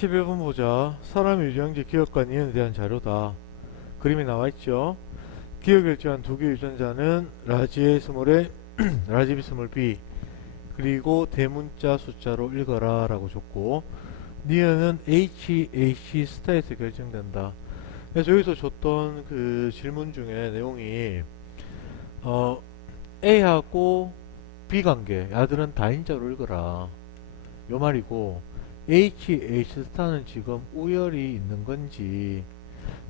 11번 보자. 사람 유전지 기억과 니은에 대한 자료다. 그림이 나와있죠. 기억을 지한 두 개의 유전자는 라지 A 스몰 A, 라지 B 스몰 B, 그리고 대문자 숫자로 읽어라 라고 줬고, 니은은 HAC 스타에서 결정된다. 그래서 여기서 줬던 그 질문 중에 내용이 A하고 B 관계, 야들은 다인자로 읽어라 요 말이고, HH 스타는 지금 우열이 있는 건지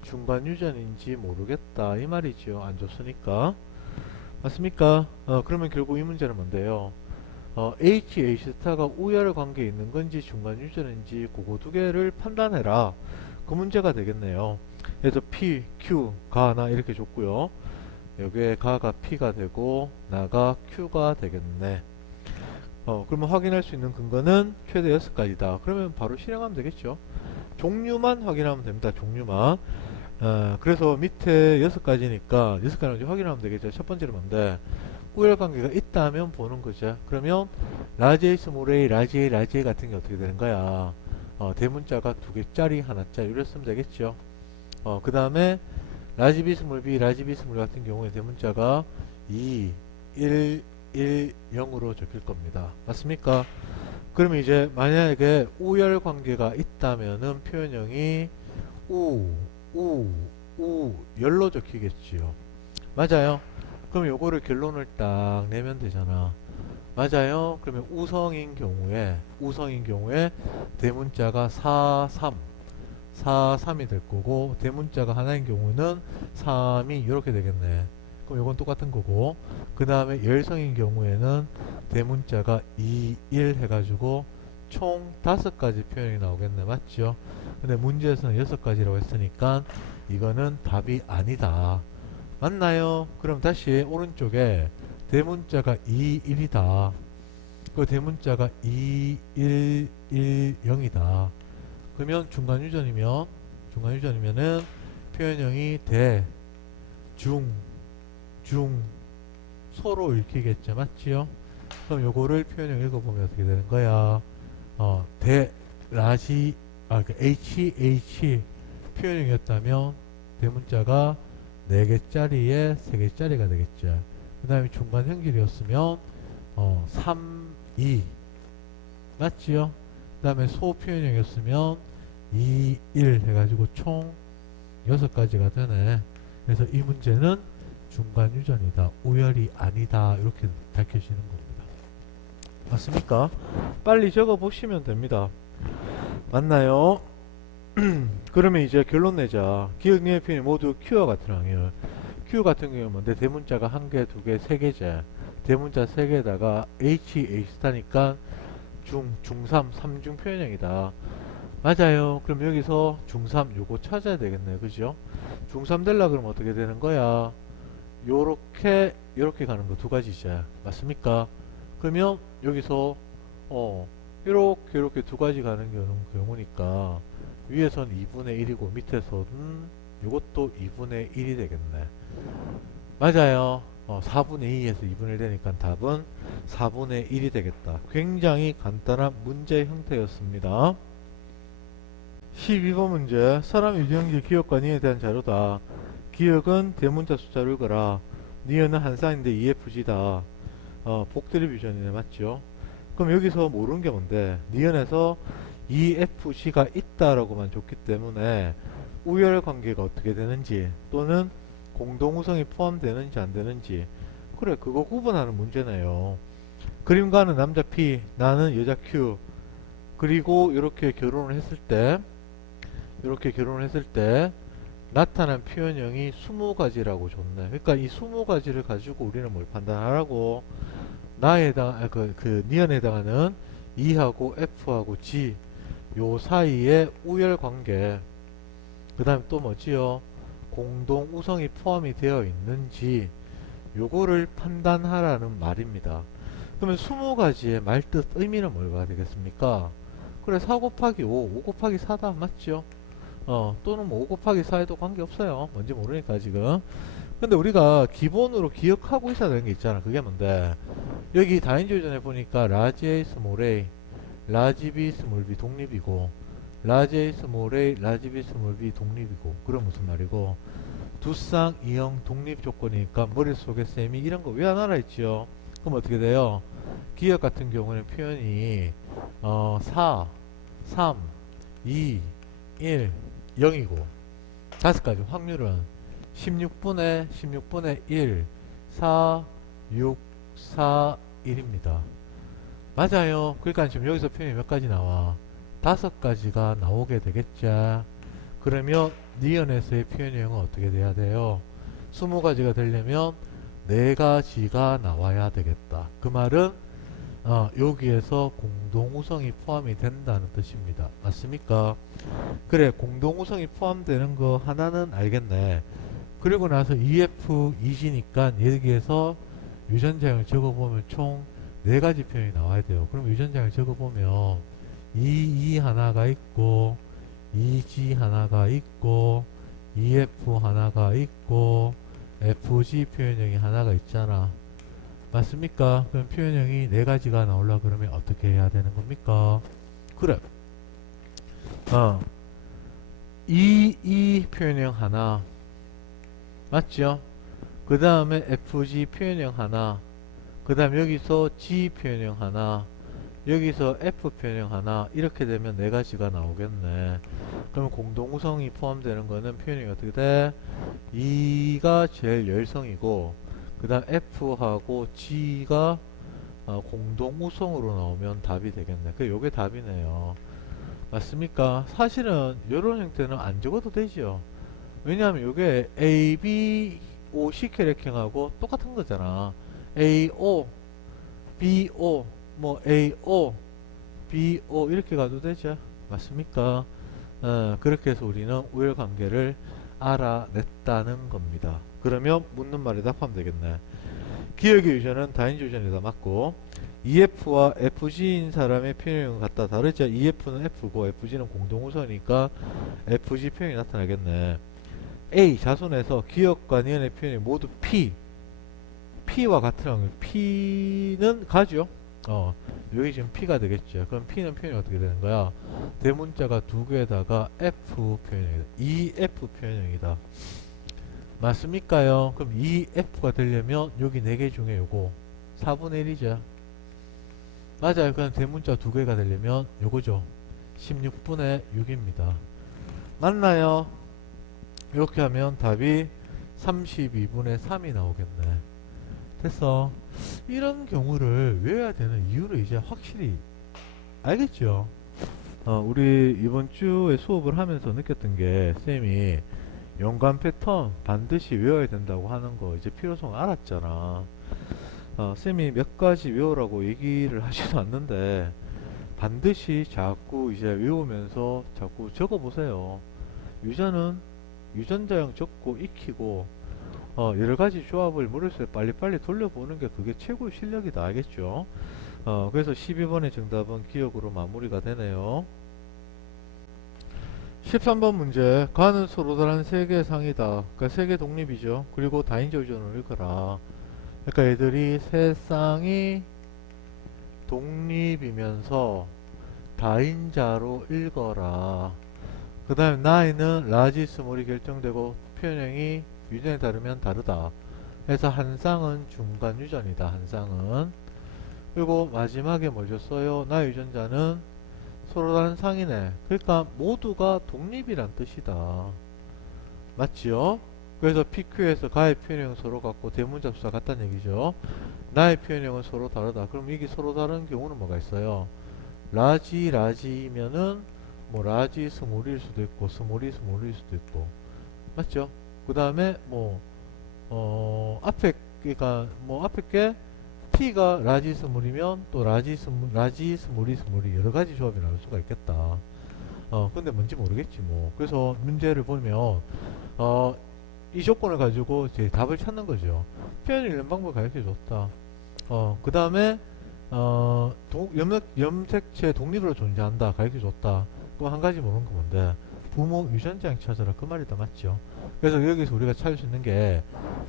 중간 유전인지 모르겠다 이 말이죠. 안 줬으니까. 맞습니까? 그러면 결국 이 문제는 뭔데요? HH 스타가 우열 관계에 있는 건지 중간 유전인지 그거 두 개를 판단해라. 그 문제가 되겠네요. 그래서 P, Q, 가, 나 이렇게 줬고요. 여기에 가가 P가 되고 나가 Q가 되겠네. 그러면 확인할 수 있는 근거는 최대 6가지다. 그러면 바로 실행하면 되겠죠. 종류만 확인하면 됩니다. 종류만. 그래서 밑에 6가지니까 6가지는 확인하면 되겠죠. 첫 번째는 뭔데? 우열관계가 있다면 보는 거죠. 그러면 라지 A 스몰 A, 라지 A, 라지 A 같은 게 어떻게 되는 거야? 대문자가 2개짜리, 하나짜리 이렇게 쓰면 되겠죠. 그 다음에 라지 B 스몰 B, 라지 B 스몰 같은 경우에 대문자가 2, 1, 1, 0으로 적힐 겁니다. 맞습니까? 그러면 이제 만약에 우열 관계가 있다면은 표현형이 열로 적히겠지요. 맞아요? 그럼 요거를 결론을 딱 내면 되잖아. 맞아요? 그러면 우성인 경우에 대문자가 4, 3이 될 거고, 대문자가 하나인 경우는 3이 이렇게 되겠네. 그럼 요건 똑같은 거고, 그 다음에 열성인 경우에는 대문자가 2, 1 해가지고 총 5가지 표현이 나오겠네. 맞죠? 근데 문제에서는 6가지라고 했으니까 이거는 답이 아니다. 맞나요? 그럼 다시 오른쪽에 대문자가 2, 1이다. 그 대문자가 2, 1, 1, 0이다. 그러면 중간유전이면은 표현형이 대, 중, 소로 읽히겠죠. 맞지요? 그럼 요거를 표현형 읽어보면 어떻게 되는 거야? 라지, HH 표현형이었다면 대문자가 4개짜리에 3개짜리가 되겠죠. 그 다음에 중간 형질이었으면 3, 2 맞지요? 그 다음에 소 표현형이었으면 2, 1 해가지고 총 6가지가 되네. 그래서 이 문제는 중간 유전이다, 우열이 아니다, 이렇게 밝혀지는 겁니다. 맞습니까? 빨리 적어 보시면 됩니다. 맞나요? 그러면 이제 결론 내자. 기억 니은 표현이 모두 Q와 같은 항이에요. Q 같은 경우는 뭔데? 대문자가 1개, 2개, 3개제. 대문자 3개에다가 H 스타니까 중3, 3중 표현형이다. 맞아요. 그럼 여기서 중3 요거 찾아야 되겠네. 그죠? 중3 되려 그러면 어떻게 되는 거야? 요렇게 가는 거 2가지죠. 맞습니까? 그러면 여기서 이렇게 2가지 가는 경우니까 위에선 2분의 1이고 밑에서는 이것도 2분의 1이 되겠네. 맞아요. 4분의 2에서 2분의 1 되니까 답은 4분의 1이 되겠다. 굉장히 간단한 문제 형태였습니다. 12번 문제. 사람 유전기 기억과 니에 대한 자료다. 기억은 대문자 숫자를 읽어라. 니은은 한 쌍인데 EFG다. 복드립 유전이네. 맞죠? 그럼 여기서 모르는 게 뭔데? 니은에서 EFG가 있다라고만 줬기 때문에 우열 관계가 어떻게 되는지 또는 공동우성이 포함되는지 안 되는지, 그래 그거 구분하는 문제네요. 그림가는 남자 P, 나는 여자 Q, 그리고 이렇게 결혼을 했을 때 나타난 표현형이 20가지라고 줬네. 그러니까 이 20가지를 가지고 우리는 뭘 판단하라고? 니은에 해당하는 E하고 F하고 G 요 사이에 우열 관계, 그 다음에 또 뭐지요? 공동 우성이 포함이 되어 있는지 요거를 판단하라는 말입니다. 그러면 20가지의 말뜻 의미는 뭐가 되겠습니까? 그래 4 곱하기 5 곱하기 4다. 맞죠? 또는 뭐 5 곱하기 4에도 관계없어요. 뭔지 모르니까 지금. 근데 우리가 기본으로 기억하고 있어야 되는 게 있잖아. 그게 뭔데? 여기 다인조 유전에 보니까 라지 A 스몰 A, 라지 B 스몰 B 독립이고, 라지 A 스몰 A, 라지 B 스몰 B 독립이고. 그럼 무슨 말이고? 두 쌍 이형 독립 조건이니까 머릿속에 쌤이 이런 거 왜 안 알아 있지요? 그럼 어떻게 돼요? 기억 같은 경우는 표현이 4, 3, 2, 1, 0이고 다섯 가지 확률은 16분의 1, 4, 6, 4, 1입니다. 맞아요. 그러니까 지금 여기서 표현이 몇 가지 나와? 다섯 가지가 나오게 되겠죠. 그러면 니은에서의 표현형은 어떻게 돼야 돼요? 20가지가 되려면 4가지가 나와야 되겠다. 그 말은 여기에서 공동우성이 포함이 된다는 뜻입니다. 맞습니까? 그래, 공동우성이 포함되는 거 하나는 알겠네. 그리고 나서 EF 2지니까 여기에서 유전자형을 적어보면 총 4가지 표현이 나와야 돼요. 그럼 유전자형을 적어보면 EE 하나가 있고 EG 하나가 있고 EF 하나가 있고 FG 표현형이 하나가 있잖아. 맞습니까? 그럼 표현형이 4가지가 나오려고 그러면 어떻게 해야 되는 겁니까? 그래. EE 표현형 하나. 맞죠? 그 다음에 FG 표현형 하나. 그 다음 여기서 G 표현형 하나. 여기서 F 표현형 하나. 이렇게 되면 4가지가 나오겠네. 그러면 공동우성이 포함되는 거는 표현형이 어떻게 돼? E가 제일 열성이고 그 다음 F하고 G가 공동우성으로 나오면 답이 되겠네. 요게 답이네요. 맞습니까? 사실은 이런 형태는 안 적어도 되죠. 왜냐하면 이게 A, B, O, C 캐릭형하고 똑같은 거잖아. A, O, B, O, 뭐 A, O, B, O 이렇게 가도 되죠. 맞습니까? 그렇게 해서 우리는 우열관계를 알아냈다는 겁니다. 그러면 묻는 말에 답하면 되겠네. 기억의 유전은 다인지 유전이다. 맞고 EF와 FG인 사람의 표현은 같다. 다르죠. EF는 F고 FG는 공동우선이니까 FG 표현이 나타나겠네. A 자손에서 기억과 니은의 표현이 모두 P와 같은 확률. P는 가죠. 여기 지금 P가 되겠죠. 그럼 P는 표현이 어떻게 되는 거야? 대문자가 2개에다가 F 표현형이다. EF 표현형이다. 맞습니까요? 그럼 EF가 되려면 여기 4개 중에 요거 4분의 1이죠. 맞아요. 그럼 대문자 2개가 되려면 요거죠. 16분의 6입니다. 맞나요? 이렇게 하면 답이 32분의 3이 나오겠네. 됐어. 이런 경우를 외워야 되는 이유를 이제 확실히 알겠죠? 우리 이번 주에 수업을 하면서 느꼈던 게 쌤이 연관 패턴 반드시 외워야 된다고 하는 거 이제 필요성 알았잖아. 쌤이 몇 가지 외우라고 얘기를 하지도 않는데 반드시 자꾸 이제 외우면서 자꾸 적어보세요. 유전은 유전자형 적고 익히고 여러 가지 조합을 머릿속에 빨리빨리 돌려보는 게 그게 최고의 실력이다. 알겠죠? 그래서 12번의 정답은 기억으로 마무리가 되네요. 13번 문제. 가는 서로 다른 세 개의 상이다. 그러니까 세 개 독립이죠. 그리고 다인자 유전을 읽어라. 그러니까 얘들이 세 쌍이 독립이면서 다인자로 읽어라. 그 다음에 나이는 라지 스몰이 결정되고 표현형이 유전에 따르면 다르다. 그래서 한 쌍은 중간 유전이다. 한 쌍은. 그리고 마지막에 뭘 줬어요? 나의 유전자는 서로 다른 상이네. 그러니까 모두가 독립이란 뜻이다. 맞지요? 그래서 PQ에서 가의 표현형 서로 같고 대문자 수가 같다는 얘기죠. 나의 표현형은 서로 다르다. 그럼 이게 서로 다른 경우는 뭐가 있어요? 라지면은 뭐 라지 스몰일 수도 있고 스몰이 스몰일 수도 있고 맞죠? 그 다음에 뭐 앞에 그니까 뭐 앞에 게 T가 라지 스몰이면 또 라지 스몰이 여러 가지 조합이 나올 수가 있겠다. 근데 뭔지 모르겠지 뭐. 그래서 문제를 보면 이 조건을 가지고 이제 답을 찾는 거죠. 표현 읽는 방법을 가르쳐 줬다. 그 다음에 염색체 독립으로 존재한다 가르쳐 줬다. 그럼 한 가지 모르는 거 뭔데? 부모 유전자형 찾아라 그 말이다. 맞죠? 그래서 여기서 우리가 찾을 수 있는 게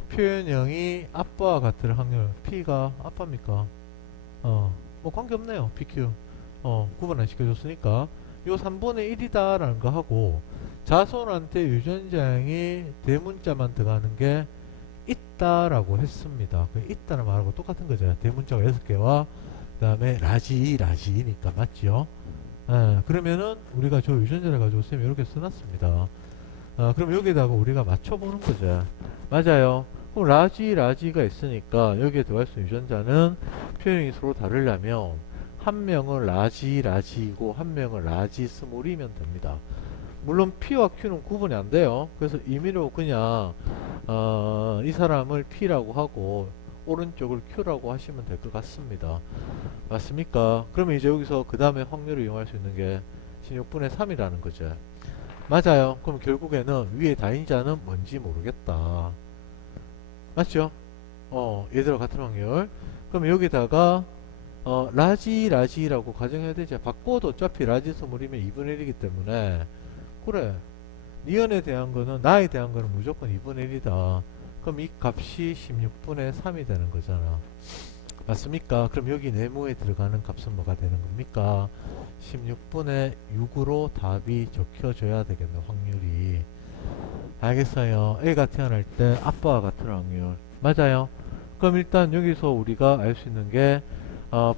표현형이 아빠와 같을 확률. P가 아빠입니까? 뭐 관계없네요. PQ 구분 안 시켜줬으니까 요 3분의 1이다 라는 거 하고, 자손한테 유전자량이 대문자만 들어가는 게 있다라고 했습니다. 그 있다는 말하고 똑같은 거죠. 대문자가 6개와 그 다음에 라지니까 맞죠? 예, 그러면은 우리가 저 유전자를 가지고 쌤이 이렇게 써놨습니다. 그럼 여기다가 우리가 맞춰보는 거죠. 맞아요. 그럼 라지가 있으니까 여기에 들어갈 수 있는 유전자는 표현이 서로 다르려면 한 명은 라지이고 한 명은 라지 스몰이면 됩니다. 물론 P와 Q는 구분이 안 돼요. 그래서 임의로 그냥 이 사람을 P라고 하고 오른쪽을 Q라고 하시면 될 것 같습니다. 맞습니까? 그러면 이제 여기서 그 다음에 확률을 이용할 수 있는 게 16분의 3이라는 거죠. 맞아요. 그럼 결국에는 위에 다인자는 뭔지 모르겠다. 맞죠? 얘들아 같은 확률. 그럼 여기다가 라지라고 가정해야 되죠. 바꿔도 어차피 라지 스몰이면 2분의 1이기 때문에 그래. 니은에 대한 거는 나에 대한 거는 무조건 2분의 1이다. 그럼 이 값이 16분의 3이 되는 거잖아. 맞습니까? 그럼 여기 네모에 들어가는 값은 뭐가 되는 겁니까? 16분의 6으로 답이 적혀져야 되겠네, 확률이. 알겠어요. A가 태어날 때 아빠와 같은 확률. 맞아요. 그럼 일단 여기서 우리가 알 수 있는 게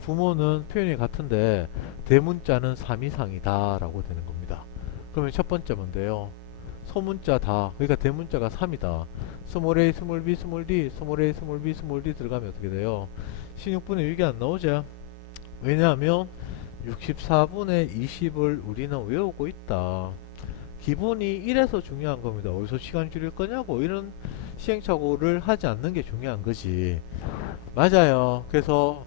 부모는 표현이 같은데 대문자는 3 이상이다 라고 되는 겁니다. 그러면 첫 번째 뭔데요? 소문자 다, 그러니까 대문자가 3이다. 스몰 a, 스몰 b, 스몰 d, 스몰 a, 스몰 b, 스몰 d 들어가면 어떻게 돼요? 16분의 6이 안 나오죠? 왜냐하면 64분의 20을 우리는 외우고 있다. 기본이 1에서 중요한 겁니다. 어디서 시간 줄일 거냐고 이런 시행착오를 하지 않는 게 중요한 거지. 맞아요. 그래서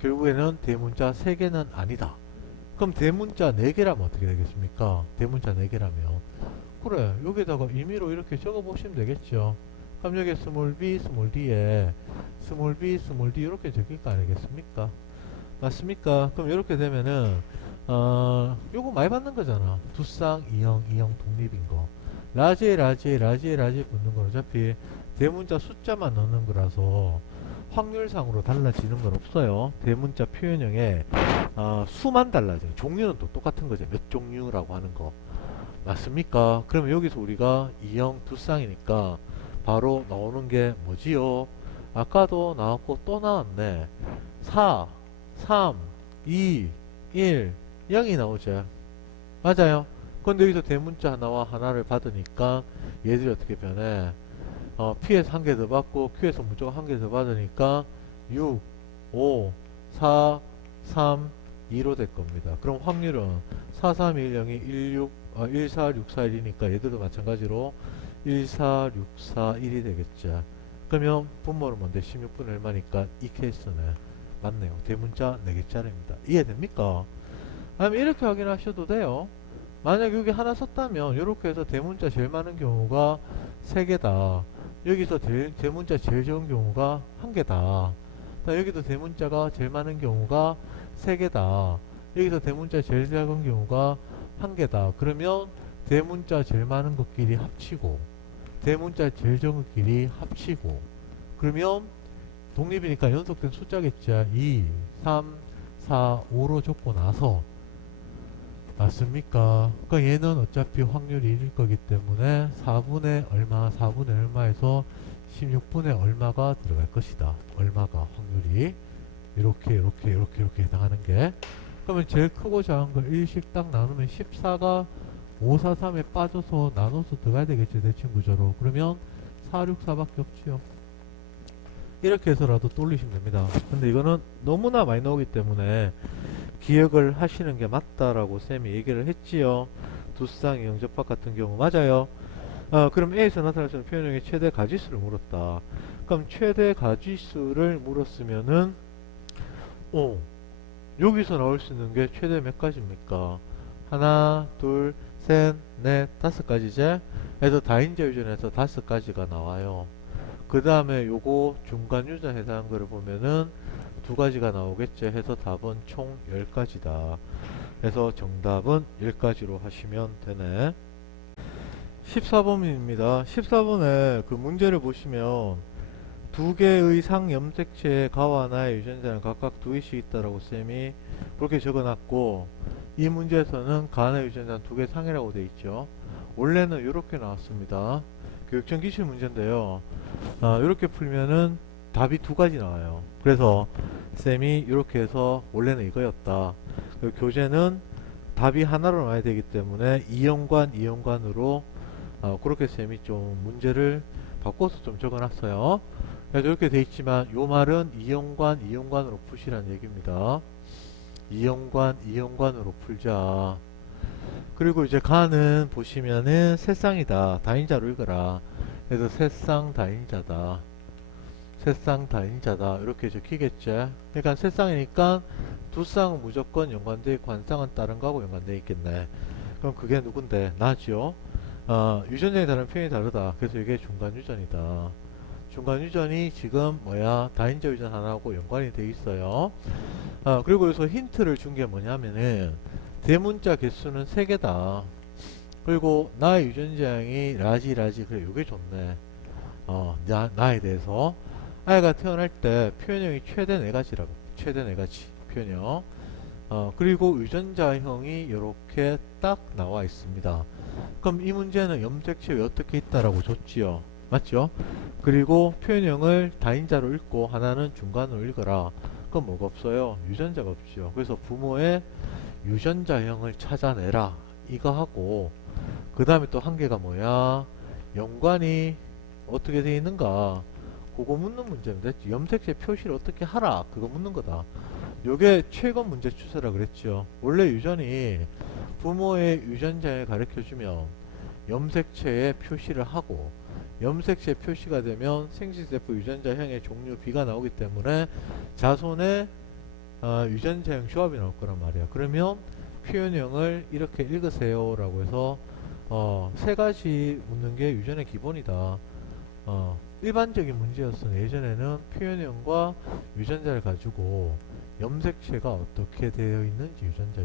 결국에는 대문자 3개는 아니다. 그럼 대문자 4개라면 어떻게 되겠습니까? 대문자 4개라면 그래 여기다가 임의로 이렇게 적어 보시면 되겠죠. 그럼 여기 스몰 b 스몰 d에 스몰 b 스몰 d 이렇게 적일 거 아니겠습니까? 맞습니까? 그럼 이렇게 되면은 요거 많이 받는 거잖아. 두쌍 이형 독립인 거. 라지에 붙는 건 어차피 대문자 숫자만 넣는 거라서 확률상으로 달라지는 건 없어요. 대문자 표현형에 수만 달라져요. 종류는 또 똑같은 거죠. 몇 종류라고 하는 거. 맞습니까? 그러면 여기서 우리가 2형 두쌍이니까 바로 나오는 게 뭐지요? 아까도 나왔고 또 나왔네. 4, 3, 2, 1, 0이 나오죠. 맞아요. 근데 여기서 대문자 하나와 하나를 받으니까 얘들이 어떻게 변해? P에서 한 개 더 받고 Q에서 무조건 한 개 더 받으니까 6, 5, 4, 3, 2로 될 겁니다. 그럼 확률은 4, 3, 1, 0이 1, 4, 6, 4, 1이니까 얘들도 마찬가지로 1, 4, 6, 4, 1이 되겠죠. 그러면 분모는 뭔데? 16분의 얼마니까 이 케이스는 맞네요. 대문자 4개짜리입니다. 이해됩니까? 아니면 이렇게 확인하셔도 돼요. 만약 여기 하나 썼다면 이렇게 해서 대문자 제일 많은 경우가 3개다. 여기서 대문자 제일 적은 경우가 1개다. 여기도 대문자가 제일 많은 경우가 3개다. 여기서 대문자 제일 작은 경우가 1개다. 그러면 대문자 제일 많은 것끼리 합치고 대문자 제일 적은 것끼리 합치고 그러면 독립이니까 연속된 숫자겠죠. 2, 3, 4, 5로 적고 나서 맞습니까? 그러니까 얘는 어차피 확률이 1일 거기 때문에 4분의 얼마에서 16분의 얼마가 들어갈 것이다. 얼마가 확률이 이렇게 해당하는 게 그러면 제일 크고 작은 걸 1씩 딱 나누면 14가 5, 4, 3에 빠져서 나눠서 들어가야 되겠죠. 대칭 구조로. 그러면 4, 6, 4밖에 없지요. 이렇게 해서라도 돌리시면 됩니다. 근데 이거는 너무나 많이 나오기 때문에 기억을 하시는 게 맞다라고 쌤이 얘기를 했지요. 두쌍의 영접합 같은 경우 맞아요. 그럼 A에서 나타날 수 있는 표현형의 최대 가지수를 물었다. 그럼 최대 가지수를 물었으면은 여기서 나올 수 있는 게 최대 몇 가지입니까? 하나, 둘, 셋, 넷, 5가지제? 그래서 다인자 유전에서 5가지가 나와요. 그 다음에 요거 중간 유전 해당한 거를 보면은 2가지가 나오겠죠. 해서 답은 총 10가지다. 그래서 정답은 10가지로 하시면 되네. 14번입니다. 14번에 그 문제를 보시면 2개의 상염색체의 가와 나의 유전자는 각각 2개씩 있다라고 쌤이 그렇게 적어놨고 이 문제에서는 가나 유전자 두 개 상이라고 되어 있죠. 원래는 이렇게 나왔습니다. 교육청 기출 문제인데요. 이렇게 풀면은 답이 두 가지 나와요. 그래서 쌤이 이렇게 해서 원래는 이거였다. 그리고 교재는 답이 하나로 나와야 되기 때문에 이연관, 이연관으로 그렇게 쌤이 좀 문제를 바꿔서 좀 적어놨어요. 그래서 이렇게 돼 있지만 요 말은 이연관, 이연관으로 푸시라는 얘기입니다. 이연관, 이연관으로 풀자. 그리고 이제 가는 보시면은 새쌍이다. 다인자로 읽어라. 그래서 새쌍 다인자다. 새쌍 다인자다. 이렇게 적히겠죠. 그러니까 새쌍이니까 두 쌍은 무조건 연관돼 있고 한 쌍은 다른 거하고 연관돼 있겠네. 그럼 그게 누군데? 나죠. 유전자에 따른 표현이 다르다. 그래서 이게 중간 유전이다. 중간 유전이 지금 뭐야? 다인자 유전 하나하고 연관이 돼 있어요. 그리고 여기서 힌트를 준 게 뭐냐면은 대문자 개수는 3개다. 그리고 나의 유전자량이 라지 그래 요게 좋네. 나에 대해서 아이가 태어날 때 표현형이 최대 4가지라고. 최대 4가지 표현형. 그리고 유전자형이 이렇게 딱 나와 있습니다. 그럼 이 문제는 염색체 왜 어떻게 있다라고 줬지요. 맞죠? 그리고 표현형을 다인자로 읽고 하나는 중간으로 읽어라. 그럼 뭐가 없어요? 유전자가 없죠. 그래서 부모의 유전자형을 찾아내라. 이거 하고 그 다음에 또 한 개가 뭐야? 연관이 어떻게 되어 있는가? 그거 묻는 문제인데 염색체 표시를 어떻게 하라. 그거 묻는 거다. 요게 최근 문제 추세라 그랬죠. 원래 유전이 부모의 유전자를 가르쳐주면 염색체의 표시를 하고 염색체 표시가 되면 생식세포 유전자형의 종류 B가 나오기 때문에 자손의 유전자형 조합이 나올 거란 말이야. 그러면 표현형을 이렇게 읽으세요 라고 해서 3가지 묻는 게 유전의 기본이다. 일반적인 문제였으면 예전에는 표현형과 유전자를 가지고 염색체가 어떻게 되어 있는지 유전자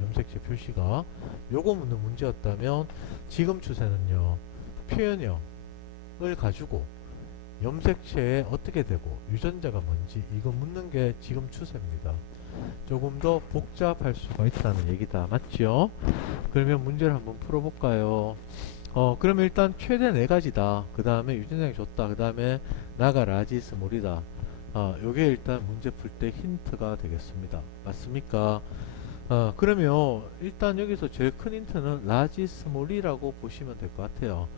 염색체 표시가 요거 묻는 문제였다면 지금 추세는요 표현형을 가지고 염색체에 어떻게 되고 유전자가 뭔지 이거 묻는 게 지금 추세입니다. 조금 더 복잡할 수가 있다는 얘기다. 맞죠? 그러면 문제를 한번 풀어볼까요? 그러면 일단 최대 4가지다. 그 다음에 유전자형이 좋다. 그 다음에 나가 라지 스몰이다. 요게 일단 문제 풀 때 힌트가 되겠습니다. 맞습니까? 그러면 일단 여기서 제일 큰 힌트는 라지 스몰이라고 보시면 될 것 같아요.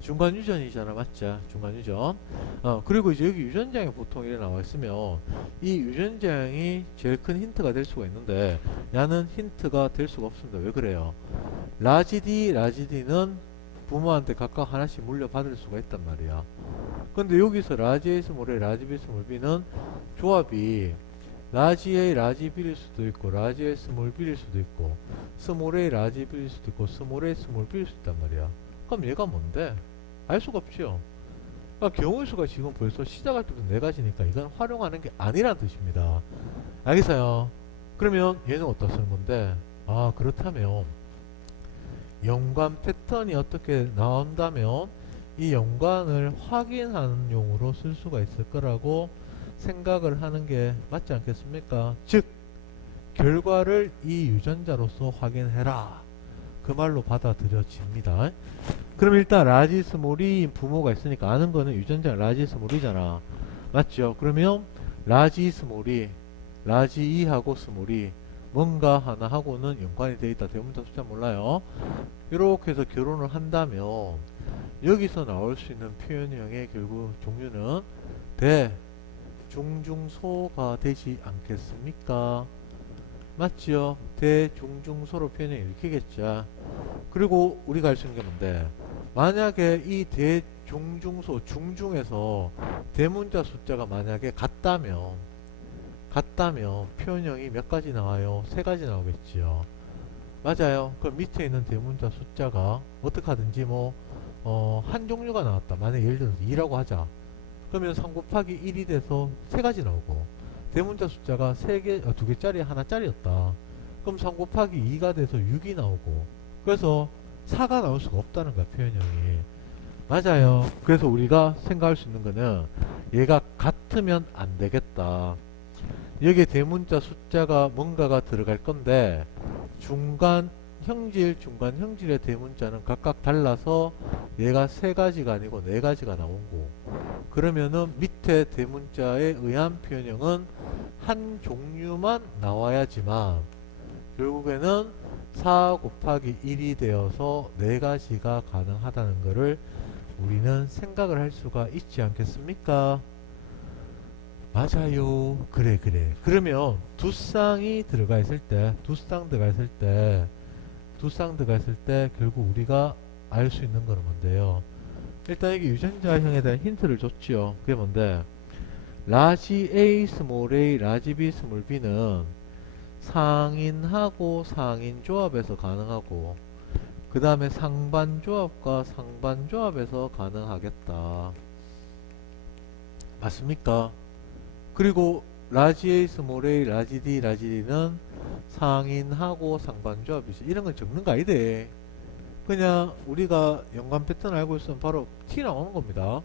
중간 유전이잖아. 맞죠? 중간 유전. 그리고 이제 여기 유전자형이 보통 이렇게 나와 있으면 이 유전자형이 제일 큰 힌트가 될 수가 있는데 야는 힌트가 될 수가 없습니다. 왜 그래요? 라지D는 부모한테 각각 하나씩 물려받을 수가 있단 말이야. 근데 여기서 라지 A 스몰 A, 라지 B 스몰 B는 조합이 라지 A, 라지 B일 수도 있고 라지 A 스몰 B일 수도 있고 스몰 A, 라지 B일 수도 있고 스몰 A, 스몰 B일 수도 있단 말이야. 그럼 얘가 뭔데? 알 수가 없죠. 그러니까 경우의 수가 지금 벌써 시작할 때부터 4가지니까 이건 활용하는 게 아니란 뜻입니다. 알겠어요? 그러면 얘는 어디다 쓰는 건데? 그렇다면 연관 패턴이 어떻게 나온다면 이 연관을 확인하는 용으로 쓸 수가 있을 거라고 생각을 하는 게 맞지 않겠습니까? 즉 결과를 이 유전자로서 확인해라. 그 말로 받아들여집니다. 그럼 일단 라지 스몰이 부모가 있으니까 아는 거는 유전자 라지 스몰이잖아. 맞죠? 그러면 라지 스몰이 라지 2하고 스몰이 뭔가 하나하고는 연관이 되어 있다. 대문자 숫자 몰라요. 이렇게 해서 결혼을 한다면 여기서 나올 수 있는 표현형의 결국 종류는 대, 중중소가 되지 않겠습니까? 맞지요? 대, 중중소로 표현형이 읽히겠죠. 그리고 우리가 알 수 있는 게 뭔데? 만약에 이 대, 중중소, 중중에서 대문자 숫자가 만약에 같다면 표현형이 몇 가지 나와요? 3가지 나오겠지요. 맞아요. 그럼 밑에 있는 대문자 숫자가 어떻게 하든지 한 종류가 나왔다. 만약 예를 들어서 2라고 하자. 그러면 3 곱하기 1이 돼서 3가지 나오고 대문자 숫자가 2개짜리 하나짜리였다. 그럼 3 곱하기 2가 돼서 6이 나오고 그래서 4가 나올 수가 없다는 거야. 표현형이. 맞아요. 그래서 우리가 생각할 수 있는 거는 얘가 같으면 안 되겠다. 여기에 대문자 숫자가 뭔가가 들어갈 건데 중간 형질, 중간 형질의 대문자는 각각 달라서 얘가 세 가지가 아니고 네 가지가 나오고, 그러면은 밑에 대문자에 의한 표현형은 한 종류만 나와야지만 결국에는 4 곱하기 1이 되어서 네 가지가 가능하다는 것을 우리는 생각을 할 수가 있지 않겠습니까? 맞아요. 그래, 그래. 그러면 두 쌍이 들어가 있을 때, 두 쌍 들어가 있을 때 결국 우리가 알 수 있는 거는 뭔데요? 일단 이게 유전자형에 대한 힌트를 줬지요. 그게 뭔데? 라지 A, 스몰 a, 라지 B, 스몰 b는 상인하고 상인 조합에서 가능하고, 그 다음에 상반 조합과 상반 조합에서 가능하겠다. 맞습니까? 그리고 라지 A, 스몰 a, 라지 D, 라지 D는 상인하고 상반 조합이지. 이런 건 적는 거 아니대. 그냥 우리가 연관 패턴 알고 있으면 바로 T 나오는 겁니다.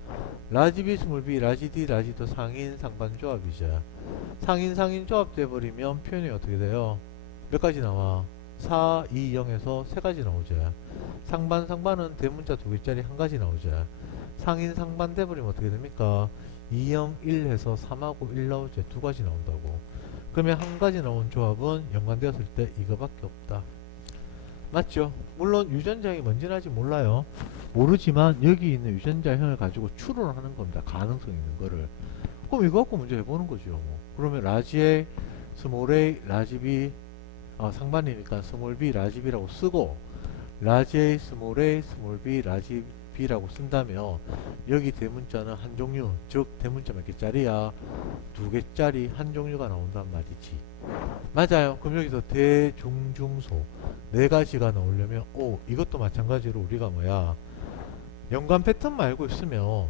라지 B, 스몰 b, 라지 D, 라지 도 상인 상반 조합이죠. 상인 상인 조합 돼버리면 표현이 어떻게 돼요? 몇 가지 나와? 4, 2, 0에서 세 가지 나오죠. 상반 상반은 대문자 두 개짜리 한 가지 나오죠. 상인 상반 돼버리면 어떻게 됩니까? 2, 0, 1 해서 3하고 1 나오죠. 두 가지 나온다고. 그러면 한 가지 나온 조합은 연관되었을 때 이거밖에 없다. 맞죠? 물론 유전자형이 뭔지는 아직 몰라요. 모르지만 여기 있는 유전자형을 가지고 추론하는 겁니다. 가능성 있는 거를. 그럼 이거 갖고 문제 해보는 거죠. 뭐. 그러면 라지 A, 스몰 a, 라지 B, 상반이니까 스몰 b, 라지 b라고 쓰고, 라지 A, 스몰 a, 스몰 b, 라지 b라고 쓴다면 여기 대문자는 한 종류, 즉 대문자 몇 개짜리야? 두 개짜리 한 종류가 나온단 말이지. 맞아요. 그럼 여기서 대중중소 네 가지가 나오려면, 오, 이것도 마찬가지로 우리가 뭐야, 연관 패턴만 알고 있으면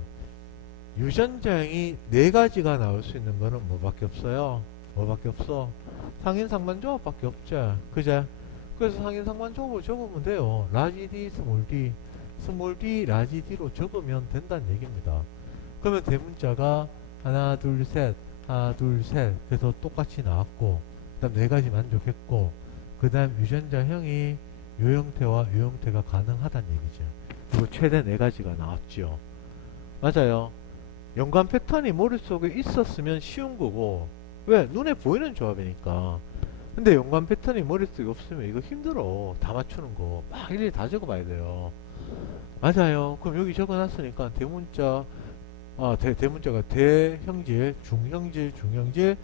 유전자형이 네 가지가 나올 수 있는 거는 뭐밖에 없어요? 뭐밖에 없어? 상인 상반 조합밖에 없죠. 그제? 그래서 상인 상반 조합을 적으면 돼요. 라지 D, 스몰 d, 스몰 d, 라지 d로 적으면 된다는 얘기입니다. 그러면 대문자가 하나, 둘, 셋, 하나, 둘, 셋. 그래서 똑같이 나왔고, 그 다음 네 가지 만족했고, 그 다음 유전자형이 요 형태와 요 형태가 가능하다는 얘기죠. 그리고 최대 네 가지가 나왔죠. 맞아요. 연관 패턴이 머릿속에 있었으면 쉬운 거고, 왜? 눈에 보이는 조합이니까. 근데 연관 패턴이 머릿속에 없으면 이거 힘들어. 다 맞추는 거 막 일일이 다 적어봐야 돼요. 맞아요. 그럼 여기 적어놨으니까 대문자, 대문자가 대형질, 중형질, 중형질,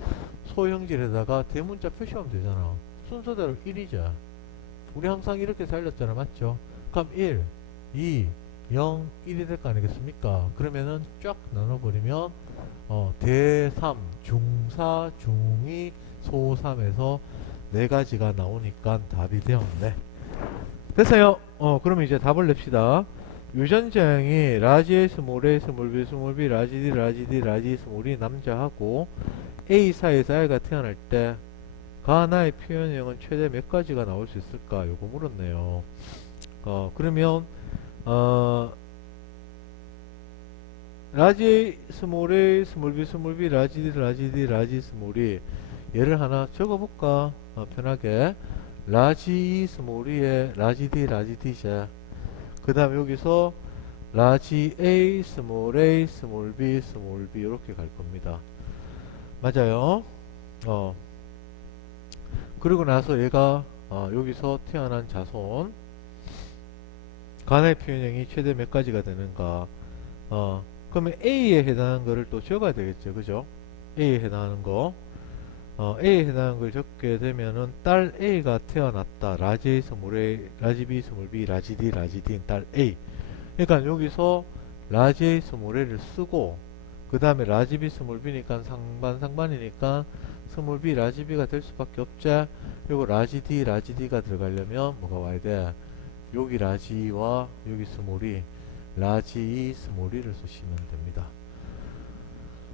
소형질에다가 대문자 표시하면 되잖아. 순서대로 1이자. 우리 항상 이렇게 살렸잖아. 맞죠? 그럼 1, 2, 0, 1이 될 거 아니겠습니까? 그러면은 쫙 나눠버리면 대3, 중4, 중2, 소3에서 네 가지가 나오니까 답이 되었네. 됐어요. 그러면 이제 답을 냅시다. 유전자형이 라지 A, 스몰 a, 스몰 b, 스몰 b, 라지 D, 라지 D, 라지 스몰이 남자하고 A 사이에서 아이가 태어날 때 가나의 표현형은 최대 몇 가지가 나올 수 있을까? 요거 물었네요. 그러면 라지 A, 스몰 a, 스몰 b, 스몰 b, 라지 D, 라지 D, 라지 스몰이 얘를 하나 적어볼까? 편하게 라지 E, 스몰 E에 라지 D, 라지 D자. 그 다음 여기서 라지 A, 스몰 a, 스몰 b, 스몰 b 이렇게 갈 겁니다. 맞아요. 그리고 나서 얘가 여기서 태어난 자손 간의 표현형이 최대 몇 가지가 되는가. 그러면 A에 해당하는 거를 또 적어야 되겠죠. 그죠? A에 해당하는 거. A에 해당하는 걸 적게 되면은 딸 A가 태어났다. 라지 A, 스몰 a, 라지 B, 스몰 b, 라지 D, 라지 D인 딸 A. 그러니까 여기서 라지 A, 스몰 a를 쓰고, 그 다음에 라지 B, 스몰 b니까 상반이니까 스몰 b, 라지 b가 될 수밖에 없지. 그리고 라지 D, 라지 D가 들어가려면 뭐가 와야 돼? 여기 라지 E와 여기 스몰이 라지 E, 스몰 E를 쓰시면 됩니다.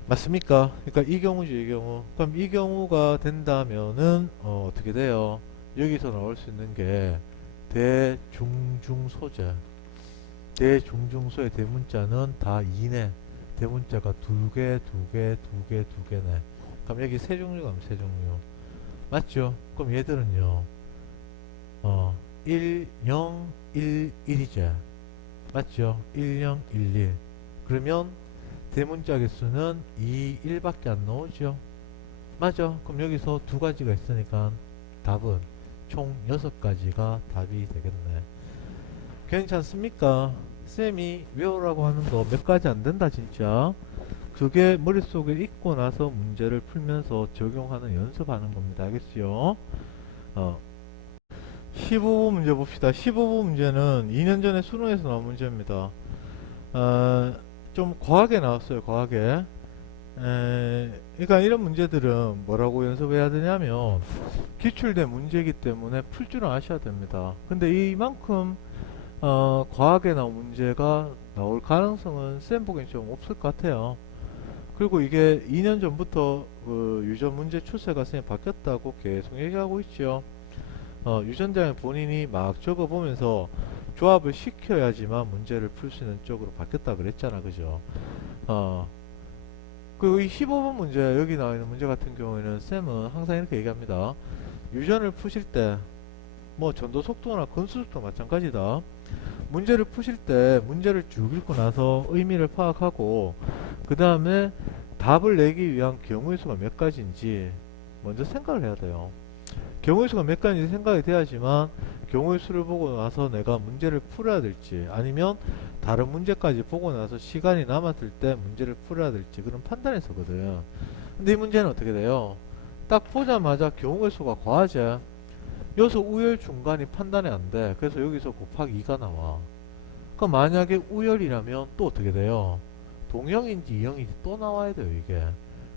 맞습니까? 그러니까 이 경우죠, 이 경우. 그럼 이 경우가 된다면은 어떻게 돼요? 여기서 나올 수 있는 게 대중중소죠. 대중중소의 대문자는 다 2네. 대문자가 두 개, 두 개, 두 개, 두 개네. 그럼 여기 세 종류가 세 종류. 맞죠? 그럼 얘들은요, 1011이제 맞죠? 1011. 그러면 대문자 개수는 2, 1밖에 안 나오죠. 맞아. 그럼 여기서 두 가지가 있으니까 답은 총 6가지가 답이 되겠네. 괜찮습니까? 쌤이 외우라고 하는 거 몇 가지 안 된다 진짜. 그게 머릿속에 있고 나서 문제를 풀면서 적용하는 연습하는 겁니다. 알겠지요? 15번 문제 봅시다. 15번 문제는 2년 전에 수능에서 나온 문제입니다. 좀 과하게 나왔어요. 과하게. 그러니까 이런 문제들은 뭐라고 연습해야 되냐면 기출된 문제이기 때문에 풀 줄은 아셔야 됩니다. 근데 이만큼 과하게 나온 문제가 나올 가능성은 쌤 보기엔 좀 없을 것 같아요. 그리고 이게 2년 전부터 그 유전 문제 추세가 쌤 바뀌었다고 계속 얘기하고 있죠. 유전자에 본인이 막 적어보면서 조합을 시켜야지만 문제를 풀 수 있는 쪽으로 바뀌었다 그랬잖아. 그죠? 그리고 이 15번 문제, 여기 나와 있는 문제 같은 경우에는 쌤은 항상 이렇게 얘기합니다. 유전을 푸실 때, 뭐 전도 속도나 건수 속도 마찬가지다. 문제를 푸실 때 문제를 쭉 읽고 나서 의미를 파악하고 그 다음에 답을 내기 위한 경우의 수가 몇 가지인지 먼저 생각을 해야 돼요. 경우의 수가 몇 가지인지 생각이 돼야지만 경우의 수를 보고 나서 내가 문제를 풀어야 될지 아니면 다른 문제까지 보고 나서 시간이 남았을 때 문제를 풀어야 될지 그런 판단이 서거든. 근데 이 문제는 어떻게 돼요? 딱 보자마자 경우의 수가 과하지. 여기서 우열 중간이 판단이 안 돼. 그래서 여기서 곱하기 2가 나와. 그럼 만약에 우열이라면 또 어떻게 돼요? 동형인지 이형인지 또 나와야 돼요, 이게.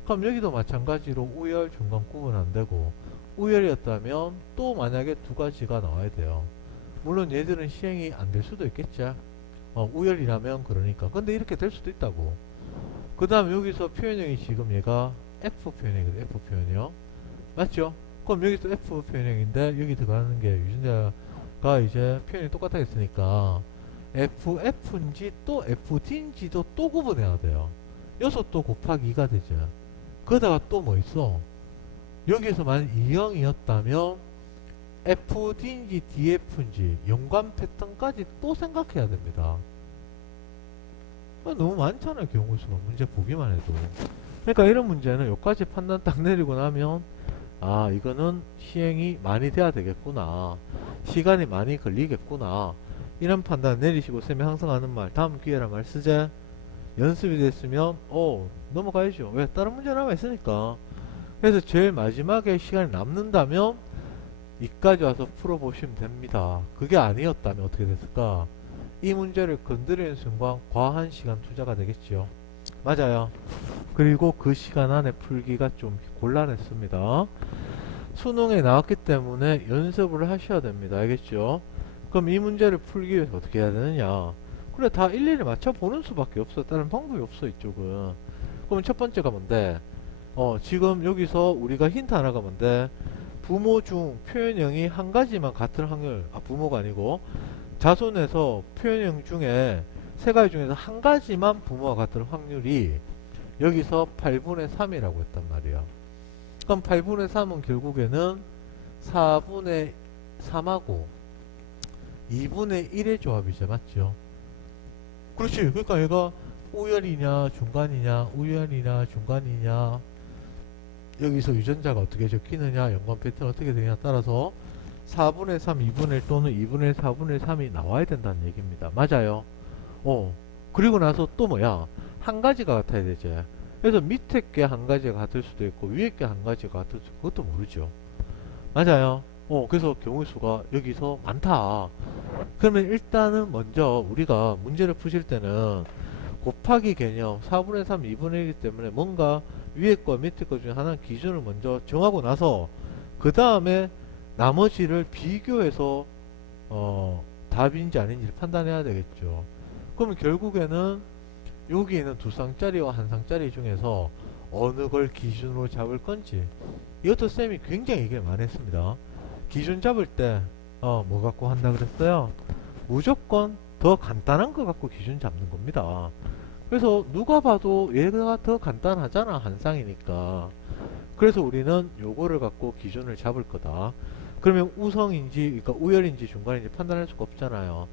그럼 여기도 마찬가지로 우열 중간 구분 안 되고 우열이었다면 또 만약에 두 가지가 나와야 돼요. 물론 얘들은 시행이 안 될 수도 있겠죠. 우열이라면 그러니까. 근데 이렇게 될 수도 있다고. 그 다음 여기서 표현형이 지금 얘가 F 표현형이거든. F 표현형. 맞죠? 그럼 여기도 F 표현형인데 여기 들어가는 게 유전자가 이제 표현이 똑같아졌으니까 FF인지 또 FD인지도 또 구분해야 돼요. 여기서 또 곱하기 2가 되죠. 그러다가 또 뭐 있어? 여기서 만약 2형이었다면 FD인지 DF인지 연관 패턴까지 또 생각해야 됩니다. 너무 많잖아요. 경우 수가. 문제 보기만 해도. 그러니까 이런 문제는 여기까지 판단 딱 내리고 나면 아 이거는 시행이 많이 돼야 되겠구나. 시간이 많이 걸리겠구나. 이런 판단 내리시고 쌤이 항상 하는 말 다음 기회란 말 쓰재. 연습이 됐으면 넘어가야죠. 왜? 다른 문제 남아있으니까. 그래서 제일 마지막에 시간이 남는다면 이까지 와서 풀어보시면 됩니다. 그게 아니었다면 어떻게 됐을까? 이 문제를 건드리는 순간 과한 시간 투자가 되겠지요. 맞아요. 그리고 그 시간 안에 풀기가 좀 곤란했습니다. 수능에 나왔기 때문에 연습을 하셔야 됩니다. 알겠죠? 그럼 이 문제를 풀기 위해서 어떻게 해야 되느냐? 그래 다 일일이 맞춰보는 수밖에 없어. 다른 방법이 없어 이쪽은. 그럼 첫 번째가 뭔데? 지금 여기서 우리가 힌트 하나가 뭔데? 부모 중 표현형이 한 가지만 같은 확률, 부모가 아니고 자손에서 표현형 중에 세 가지 중에서 한 가지만 부모와 같은 확률이 여기서 8분의 3이라고 했단 말이야. 그럼 8분의 3은 결국에는 4분의 3하고 2분의 1의 조합이죠. 맞죠? 그렇지. 그러니까 얘가 우열이냐 중간이냐 우열이냐 중간이냐 여기서 유전자가 어떻게 적히느냐 연관 패턴 어떻게 되느냐 따라서 4분의 3, 2분의 1 또는 2분의 1, 4분의 3이 나와야 된다는 얘기입니다. 맞아요. 그리고 나서 또 뭐야? 한 가지가 같아야 되지. 그래서 밑에 게 한 가지가 같을 수도 있고 위에 게 한 가지가 같을 수도 있고 그것도 모르죠. 맞아요. 그래서 경우 수가 여기서 많다. 그러면 일단은 먼저 우리가 문제를 푸실 때는 곱하기 개념 4분의 3, 2분의 1이기 때문에 뭔가 위에 거 밑에 거 중에 하나 기준을 먼저 정하고 나서 그 다음에 나머지를 비교해서 답인지 아닌지를 판단해야 되겠죠. 그러면 결국에는 여기 있는 두 쌍짜리와 한 쌍짜리 중에서 어느 걸 기준으로 잡을 건지 이것도 쌤이 굉장히 얘기를 많이 했습니다. 기준 잡을 때 뭐 갖고 한다 그랬어요? 무조건 더 간단한 거 갖고 기준 잡는 겁니다. 그래서 누가 봐도 얘가 더 간단하잖아 한 쌍이니까. 그래서 우리는 요거를 갖고 기준을 잡을 거다. 그러면 우성인지, 그러니까 우열인지 중간인지 판단할 수가 없잖아요.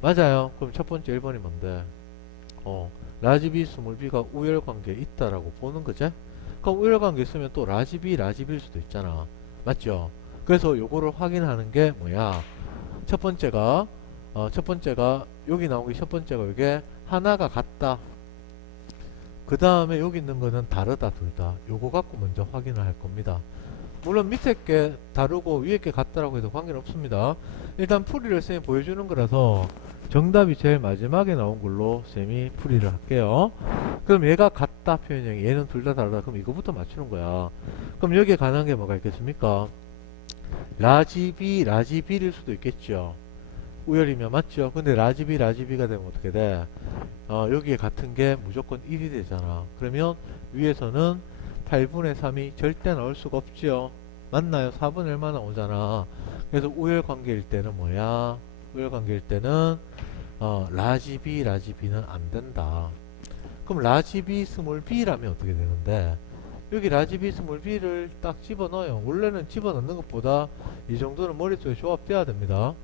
맞아요. 그럼 첫 번째 1번이 뭔데? 라지 B 스몰 b가 우열 관계에 있다라고 보는 거지? 그럼 우열 관계 있으면 또 라지 B, 라지 B일 수도 있잖아. 맞죠? 그래서 요거를 확인하는 게 뭐야? 첫 번째가 여기 나온 게 첫 번째가 이게 하나가 같다. 그 다음에 여기 있는 거는 다르다 둘 다. 요거 갖고 먼저 확인을 할 겁니다. 물론 밑에 게 다르고 위에 게 같다라고 해도 관계는 없습니다. 일단 풀이를 쌤이 보여주는 거라서 정답이 제일 마지막에 나온 걸로 쌤이 풀이를 할게요. 그럼 얘가 같다 표현형이 얘는 둘 다 다르다. 그럼 이거부터 맞추는 거야. 그럼 여기에 가능한 게 뭐가 있겠습니까? 라지 B, 라지 B일 수도 있겠죠. 우열이면 맞죠? 근데 라지 B, 라지 B가 되면 어떻게 돼? 여기에 같은 게 무조건 1이 되잖아. 그러면 위에서는 8분의 3이 절대 나올 수가 없죠. 맞나요? 4분의 1만 나오잖아. 그래서 우열 관계일 때는 뭐야? 우열 관계일 때는 라지 B, 라지 B는 안 된다. 그럼 라지 B 스몰 b라면 어떻게 되는데? 여기 라지 B 스몰 b를 딱 집어넣어요. 원래는 집어넣는 것보다 이 정도는 머릿속에 조합돼야 됩니다.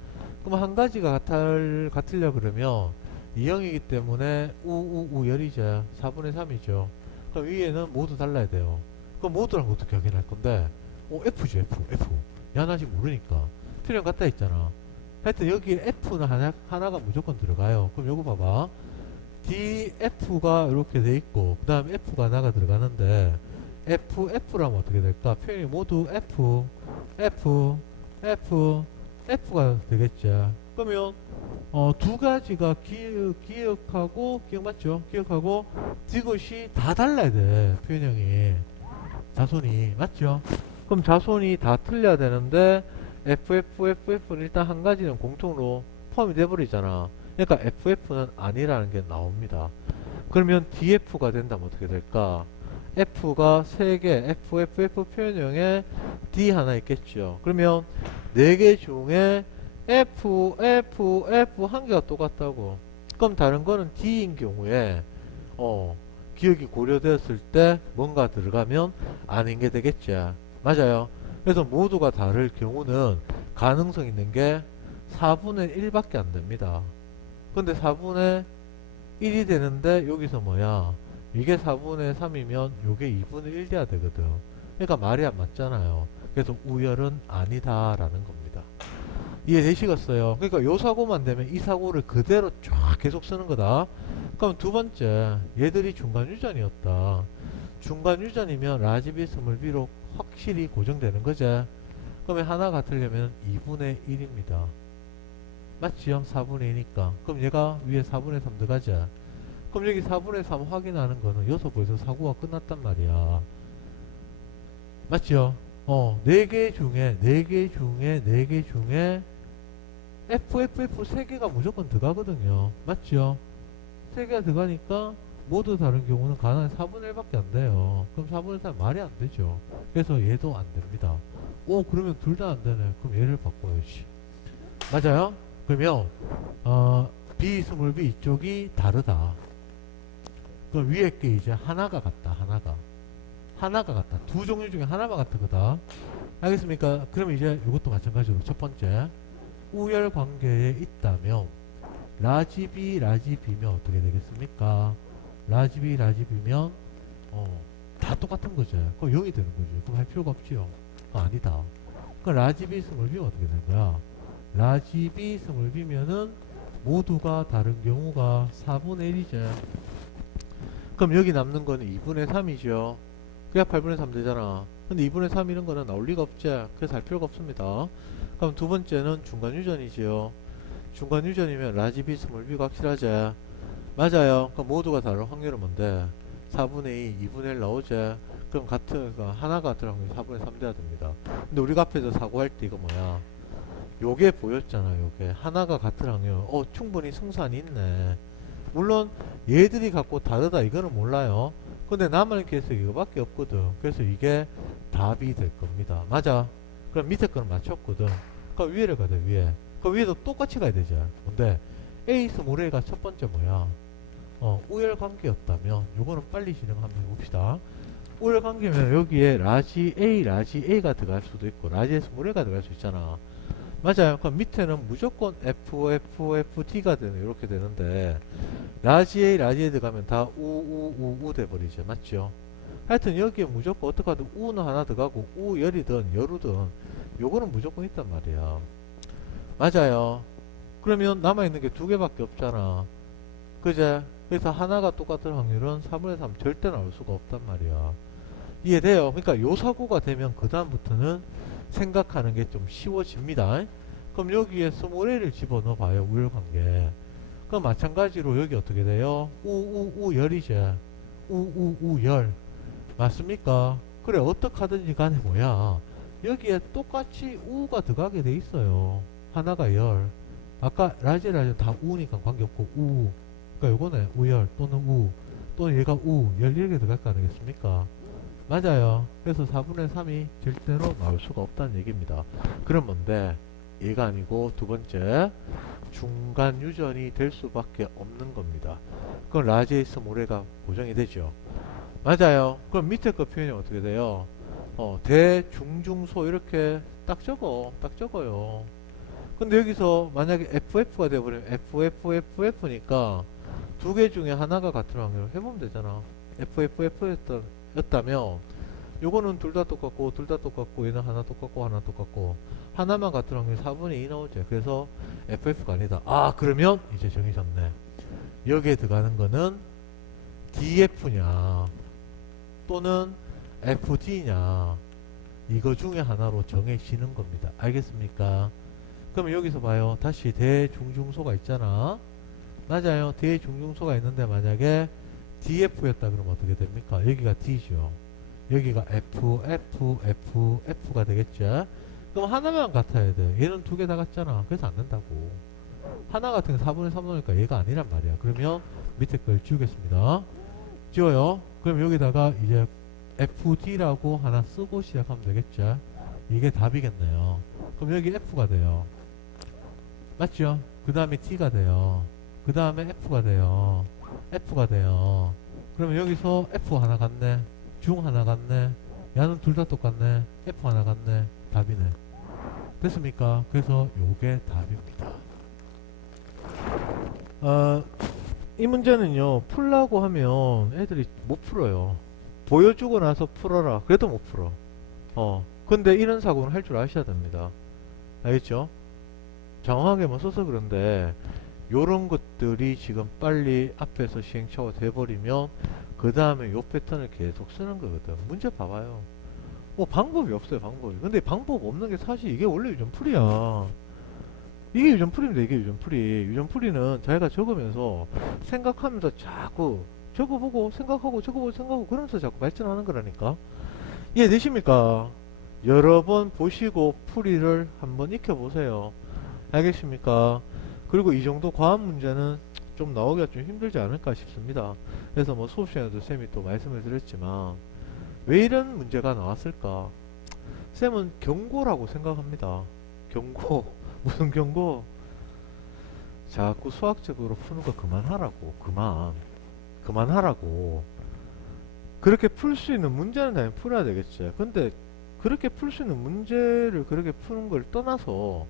그럼 한 가지가 같으려 그러면 2형이기 때문에 우열이죠. 4분의 3이죠. 그럼 위에는 모두 달라야 돼요. 그럼 모두랑 어떻게 확인할 건데? F죠, F. 야, 나 아직 모르니까. 필요한 같다 했잖아. 하여튼 여기 F는 하나가 무조건 들어가요. 그럼 요거 봐봐. DF가 이렇게 돼 있고, 그 다음에 F가 하나가 들어가는데, F라면 어떻게 될까? 표현이 모두 F가 되겠죠. 그러면 두 가지가 기억 맞죠? 기억하고 이것이 다 달라야 돼. 표현형이 자손이 맞죠? 그럼 자손이 다 틀려야 되는데 FF는 일단 한 가지는 공통으로 포함이 돼버리잖아. 그러니까 FF는 아니라는 게 나옵니다. 그러면 DF가 된다면 어떻게 될까? F가 3개, FFF 표현형에 D 하나 있겠죠. 그러면 4개 중에 F 한 개가 똑같다고. 그럼 다른 거는 D인 경우에 기억이 고려되었을 때 뭔가 들어가면 아닌 게 되겠죠. 맞아요. 그래서 모두가 다를 경우는 가능성 있는 게 4분의 1밖에 안 됩니다. 근데 4분의 1이 되는데 여기서 뭐야? 이게 4분의 3이면 이게 2분의 1 돼야 되거든. 그러니까 말이 안 맞잖아요. 그래서 우열은 아니다라는 겁니다. 이해되시겠어요? 그러니까 요 사고만 되면 이 사고를 그대로 쫙 계속 쓰는 거다. 그럼 두 번째, 얘들이 중간 유전이었다. 중간 유전이면 라지 B 스몰 b로 확실히 고정되는 거지. 그러면 하나 같으려면 2분의 1입니다. 맞지요? 4분의 2니까. 그럼 얘가 위에 4분의 3 들어가자. 그럼 여기 4분의 3 확인하는 거는 여기서 벌써 사고가 끝났단 말이야. 맞죠? 4개 중에 FFF 3개가 무조건 들어가거든요. 맞죠? 3개가 들어가니까 모두 다른 경우는 가능한 4분의 1밖에 안 돼요. 그럼 4분의 3 말이 안 되죠. 그래서 얘도 안 됩니다. 그러면 둘 다 안 되네. 그럼 얘를 바꿔야지. 맞아요? 그러면 B 스몰 B 이쪽이 다르다. 그럼 위에 게 이제 하나가 같다. 하나가 같다. 두 종류 중에 하나만 같은 거다. 알겠습니까? 그럼 이제 이것도 마찬가지로 첫 번째 우열 관계에 있다면 라지 B, 라지 B면 어떻게 되겠습니까? 라지 B, 라지 B면 다 똑같은 거죠. 그럼 0이 되는 거지. 그럼 할 필요가 없지요. 아니다. 그럼 라지 B 스몰 B가 어떻게 되는 거야? 라지 B 스몰 B면은 모두가 다른 경우가 4분의 1이죠. 그럼 여기 남는 거는 2분의 3이죠. 그래야 8분의 3 되잖아. 근데 2분의 3 이런 거는 나올 리가 없지. 그래서 할 필요가 없습니다. 그럼 두 번째는 중간 유전이지요. 중간 유전이면 라지 B 스몰 B가 확실하지. 맞아요. 그럼 모두가 다른 확률은 뭔데? 4분의 2, 2분의 1 나오지. 그럼 하나가 같은 확률이 4분의 3 돼야 됩니다. 근데 우리가 앞에서 사고할 때 이거 뭐야? 요게 보였잖아. 요게 하나가 같은 확률. 충분히 승산이 있네. 물론 얘들이 갖고 다르다 이거는 몰라요. 근데 남은 케이스 이거밖에 없거든. 그래서 이게 답이 될 겁니다. 맞아. 그럼 밑에 거는 맞췄거든. 그럼 위에를 가야 돼. 위에. 그럼 위에도 똑같이 가야 되죠. 근데 A 스몰 A가 첫 번째 뭐야? 우열 관계였다면 요거는 빨리 진행 한번 해봅시다. 우열 관계면 여기에 라지 A가 들어갈 수도 있고 라지 스몰 A가 들어갈 수 있잖아. 맞아요. 그럼 밑에는 무조건 FFFT가 되는 이렇게 되는데 라지 A 들어가면 다 U 돼버리죠. 맞죠? 하여튼 여기에 무조건 어떻게 하든 U는 하나 들어가고 우열이든 열우든 요거는 무조건 있단 말이야. 맞아요. 그러면 남아있는 게 두 개밖에 없잖아. 그제? 그래서 하나가 똑같은 확률은 3분의 3 절대 나올 수가 없단 말이야. 이해돼요? 그러니까 요 사고가 되면 그 다음부터는 생각하는 게 좀 쉬워집니다. 그럼 여기에 스몰 a를 집어넣어 봐요. 우열관계. 그럼 마찬가지로 여기 어떻게 돼요? 우열이제. 우열. 맞습니까? 그래, 어떻게 하든지 간에 뭐야. 여기에 똑같이 우가 들어가게 돼 있어요. 하나가 열. 아까 라지 다 우니까 관계없고 우. 그러니까 요거네. 우열 또는 우. 또는 얘가 열 이렇게 들어갈 거 아니겠습니까? 맞아요. 그래서 4분의 3이 절대로 나올 수가 없다는 얘기입니다. 그럼 뭔데? 얘가 아니고 두 번째 중간 유전이 될 수밖에 없는 겁니다. 그럼 라지에이스 모래가 고정이 되죠. 맞아요. 그럼 밑에 거 표현이 어떻게 돼요? 대중중소 이렇게 딱 적어요. 근데 여기서 만약에 FF가 돼버리면 FFFF니까 두 개 중에 하나가 같은 확률을 해보면 되잖아. FFF였다면 요거는 둘 다 똑같고 얘는 하나 똑같고 하나만 같은 확률 4분의 2 나오죠. 그래서 FF가 아니다. 아, 그러면 이제 정해졌네. 여기에 들어가는 거는 DF냐 또는 FD냐 이거 중에 하나로 정해지는 겁니다. 알겠습니까? 그러면 여기서 봐요. 다시 대중중소가 있잖아. 맞아요. 대중중소가 있는데 만약에 DF였다 그러면 어떻게 됩니까? 여기가 D죠. 여기가 F가 되겠죠. 그럼 하나만 같아야 돼. 얘는 두 개 다 같잖아. 그래서 안 된다고. 하나 같은 게 4분의 3 나오니까 얘가 아니란 말이야. 그러면 밑에 걸 지우겠습니다. 지워요. 그럼 여기다가 이제 FD라고 하나 쓰고 시작하면 되겠죠. 이게 답이겠네요. 그럼 여기 F가 돼요. 맞죠? 그 다음에 T가 돼요. 그 다음에 F가 돼요. 그러면 여기서 F 하나 같네. 중 하나 같네. 야는 둘 다 똑같네. F 하나 같네. 답이네. 됐습니까? 그래서 요게 답입니다. 이 문제는요, 풀라고 하면 애들이 못 풀어요. 보여주고 나서 풀어라. 그래도 못 풀어. 근데 이런 사고는 할 줄 아셔야 됩니다. 알겠죠? 장황하게만 써서 그런데 요런 것들이 지금 빨리 앞에서 시행착오가 돼버리면 그 다음에 요 패턴을 계속 쓰는 거거든. 문제 봐봐요. 뭐 방법이 없어요, 방법이. 근데 방법 없는 게 사실 이게 원래 유전풀이야. 이게 유전풀이입니다. 이게 유전풀이. 유전풀이는 자기가 적으면서 생각하면서 자꾸 적어보고 생각하고 적어보고 생각하고 그러면서 자꾸 발전하는 거라니까. 이해되십니까? 여러 번 보시고 풀이를 한번 익혀보세요. 알겠습니까? 그리고 이 정도 과학 문제는 좀 나오기가 좀 힘들지 않을까 싶습니다. 그래서 뭐 수업 시간에도 쌤이 또 말씀을 드렸지만 왜 이런 문제가 나왔을까? 쌤은 경고라고 생각합니다. 경고. 무슨 경고? 자꾸 수학적으로 푸는 거 그만하라고. 그만하라고. 그렇게 풀 수 있는 문제는 당연히 풀어야 되겠지. 근데 그렇게 풀 수 있는 문제를 그렇게 푸는 걸 떠나서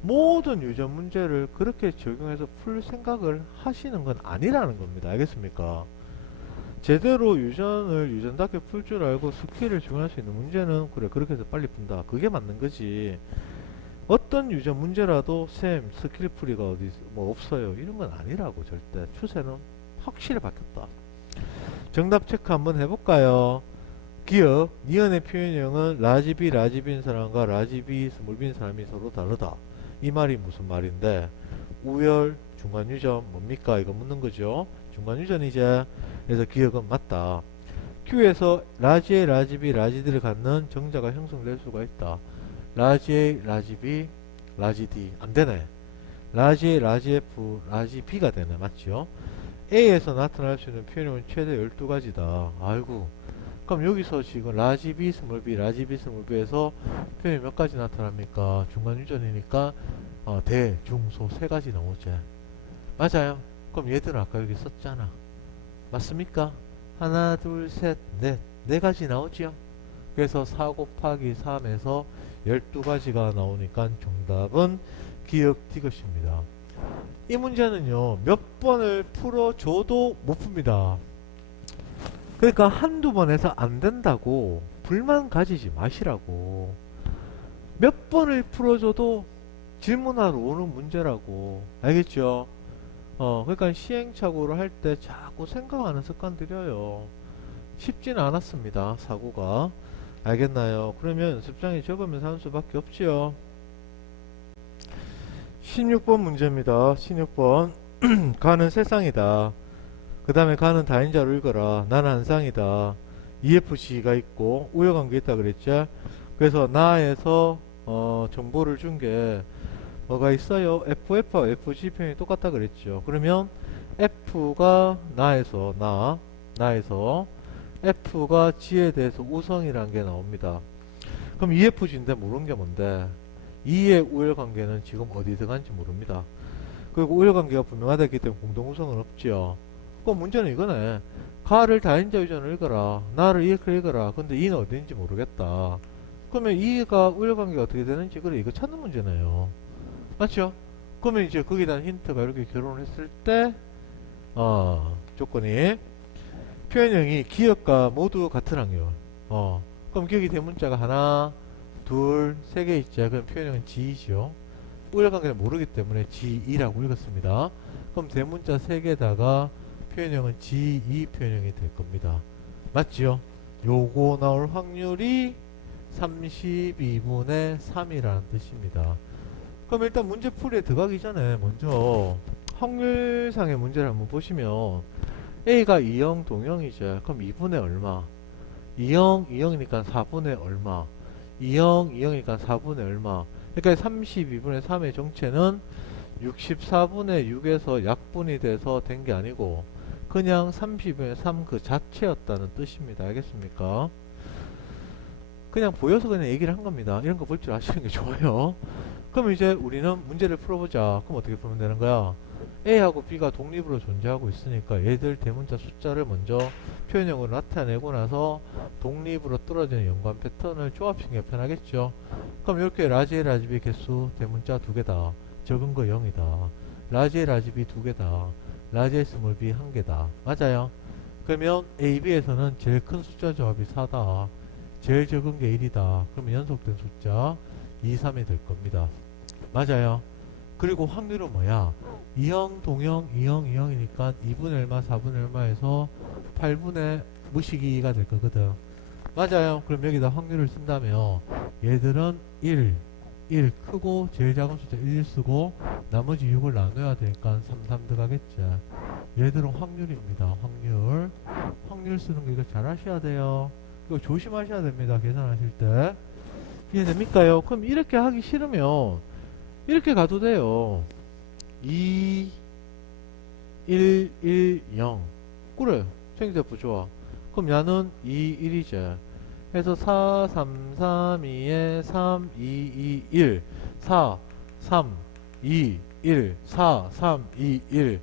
모든 유전 문제를 그렇게 적용해서 풀 생각을 하시는 건 아니라는 겁니다. 알겠습니까? 제대로 유전을 유전답게 풀 줄 알고 스킬을 적용할 수 있는 문제는 그래 그렇게 해서 빨리 푼다. 그게 맞는 거지. 어떤 유전 문제라도 쌤 스킬 풀이가 어디 뭐 없어요. 이런 건 아니라고 절대. 추세는 확실히 바뀌었다. 정답 체크 한번 해볼까요? 기억, 니은의 표현형은 라지비인 사람과 라지비 스몰비인 사람이 서로 다르다. 이 말이 무슨 말인데 우열, 중간유전 뭡니까? 이거 묻는 거죠. 중간유전이제. 그래서 기억은 맞다. Q에서 라지A, 라지비, 라지D를 갖는 정자가 형성될 수가 있다. 라지A, 라지비, 라지D 안되네. 라지A, 라지F, 라지B가 되네. 맞죠? A에서 나타날 수 있는 표현은 최대 12가지다. 아이고. 그럼 여기서 지금 라지B, 스몰B, 라지B, 스몰B에서 표현이 몇 가지 나타납니까? 중간 유전이니까 대, 중, 소 세 가지 나오죠. 맞아요. 그럼 얘들은 아까 여기 썼잖아. 맞습니까? 하나, 둘, 셋, 넷. 네 가지 나오지요. 그래서 4 곱하기 3에서 12가지가 나오니까 정답은 기역 디귿입니다. 이 문제는요, 몇 번을 풀어줘도 못 풉니다. 그러니까 한두 번 해서 안 된다고 불만 가지지 마시라고. 몇 번을 풀어줘도 질문하러 오는 문제라고. 알겠죠? 그러니까 시행착오를 할 때 자꾸 생각하는 습관 들여요. 쉽지는 않았습니다, 사고가. 알겠나요? 그러면 연습장에 적으면서 하는 수밖에 없지요. 16번 문제입니다. 16번. 가는 세 쌍이다. 그 다음에 가는 다인자로 읽어라. 나는 한 쌍이다. EFG가 있고 우여관계 있다 그랬죠. 그래서 나에서 정보를 준 게 뭐가 있어요? FF와 FG 표현이 똑같다 그랬죠. 그러면 F가 나에서 F가 G에 대해서 우성이라는 게 나옵니다. 그럼 EFG인데 모르는 게 뭔데? 2의 우열관계는 지금 어디 들어간지 모릅니다. 그리고 우열관계가 분명하다기 때문에 공동우성은 없지요. 그럼 문제는 이거네. 가를 다인자 유전을 읽어라. 나를 이렇게 읽어라. 근데 2는 어딘지 모르겠다. 그러면 2가 우열관계가 어떻게 되는지 그래 이거 찾는 문제네요. 맞죠? 그러면 이제 거기에 대한 힌트가 이렇게 결혼을 했을 때 조건이 표현형이 기역과 모두 같은 확률. 그럼 기역이 대문자가 하나, 둘, 세 개 있죠. 그럼 표현형은 G이죠. 우열관계를 모르기 때문에 G2라고 읽었습니다. 그럼 대문자 세 개다가 표현형은 G2 표현형이 될 겁니다. 맞죠? 요거 나올 확률이 32분의 3이라는 뜻입니다. 그럼 일단 문제풀이에 들어가기 전에 먼저 확률상의 문제를 한번 보시면 A가 2형 동형이죠. 그럼 2분의 얼마? 2형 2형이니까 4분의 얼마? 2형 2형이니까 4분의 얼마? 그러니까 32분의 3의 정체는 64분의 6에서 약분이 돼서 된 게 아니고 그냥 32분의 3 그 자체였다는 뜻입니다. 알겠습니까? 그냥 보여서 그냥 얘기를 한 겁니다. 이런 거 볼 줄 아시는 게 좋아요. 그럼 이제 우리는 문제를 풀어보자. 그럼 어떻게 풀면 되는 거야? A하고 B가 독립으로 존재하고 있으니까 얘들 대문자 숫자를 먼저 표현형으로 나타내고 나서 독립으로 떨어지는 연관 패턴을 조합시키는 게 편하겠죠. 그럼 이렇게 라지 A, 라지 B 개수 대문자 2개다. 적은 거 0이다. 라지 A, 라지 B 2개다. 라지 A, 스몰 B 1개다. 맞아요. 그러면 A, B에서는 제일 큰 숫자 조합이 4다. 제일 적은 게 1이다. 그러면 연속된 숫자 2, 3이 될 겁니다. 맞아요. 그리고 확률은 뭐야? 2형, 동형, 2형, 2형이니까 2분의 얼마, 4분의 얼마에서 8분의 무식이가 될 거거든. 맞아요. 그럼 여기다 확률을 쓴다면 얘들은 1 크고 제일 작은 숫자 1 쓰고 나머지 6을 나눠야 되니까 3, 3 들어가겠죠. 얘들은 확률입니다. 확률 쓰는 거 이거 잘 하셔야 돼요. 이거 조심하셔야 됩니다. 계산하실 때. 이해됩니까요? 그럼 이렇게 하기 싫으면 이렇게 가도 돼요. 2, 1, 1, 0. 그래. 생대프 좋아. 그럼 야는 2, 1이죠. 해서 4, 3, 3, 2에 3, 2, 2, 1. 4, 3, 2, 1. 4, 3, 2, 1.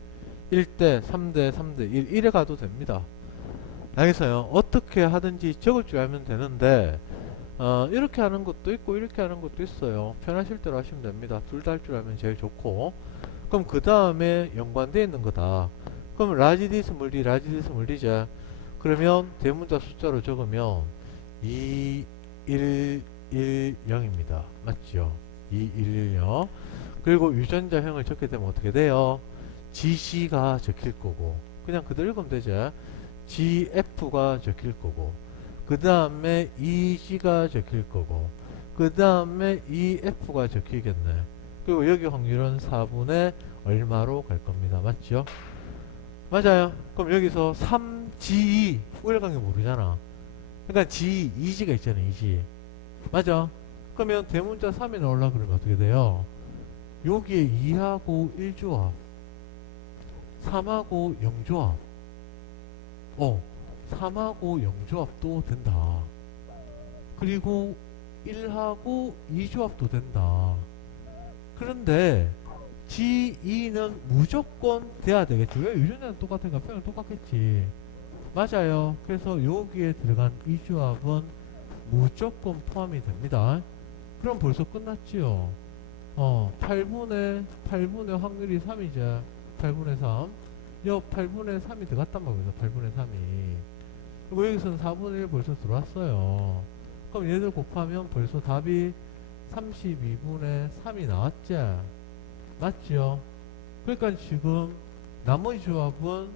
1대, 3대, 3대, 1. 1에 가도 됩니다. 알겠어요? 어떻게 하든지 적을 줄 알면 되는데, 이렇게 하는 것도 있고 이렇게 하는 것도 있어요. 편하실 대로 하시면 됩니다. 둘 다 할 줄 알면 제일 좋고. 그럼 그 다음에 연관되어 있는 거다. 그럼 라지 D 스몰 D, 라지 D 스몰 D자. 그러면 대문자 숫자로 적으면 2, 1, 1, 0입니다. 맞죠? 2, 1, 1, 0. 그리고 유전자형을 적게 되면 어떻게 돼요? GC가 적힐 거고. 그냥 그대로 읽으면 되죠. GF가 적힐 거고. 그 다음에 EG가 적힐 거고 그 다음에 EF가 적히겠네. 그리고 여기 확률은 4분의 얼마로 갈 겁니다. 맞죠? 맞아요. 그럼 여기서 3G2 우열관계 모르잖아. 그러니까 G, EG가 있잖아. EG. 맞아? 그러면 대문자 3이 나오려고 그러면 어떻게 돼요? 여기에 2하고 1조합 3하고 0조합 3하고 0조합도 된다. 그리고 1하고 2조합도 된다. 그런데 G2는 무조건 돼야 되겠지. 왜? 유전자는 똑같으니까 표현은 똑같겠지. 맞아요. 그래서 여기에 들어간 이 조합은 무조건 포함이 됩니다. 그럼 벌써 끝났지요. 8분의 확률이 3이죠. 8분의 3. 여 8분의 3이 들어갔단 말이죠. 8분의 3이. 그리고 여기서는 4분의 1 벌써 들어왔어요. 그럼 얘들 곱하면 벌써 답이 32분의 3이 나왔죠. 맞죠? 그러니까 지금 나머지 조합은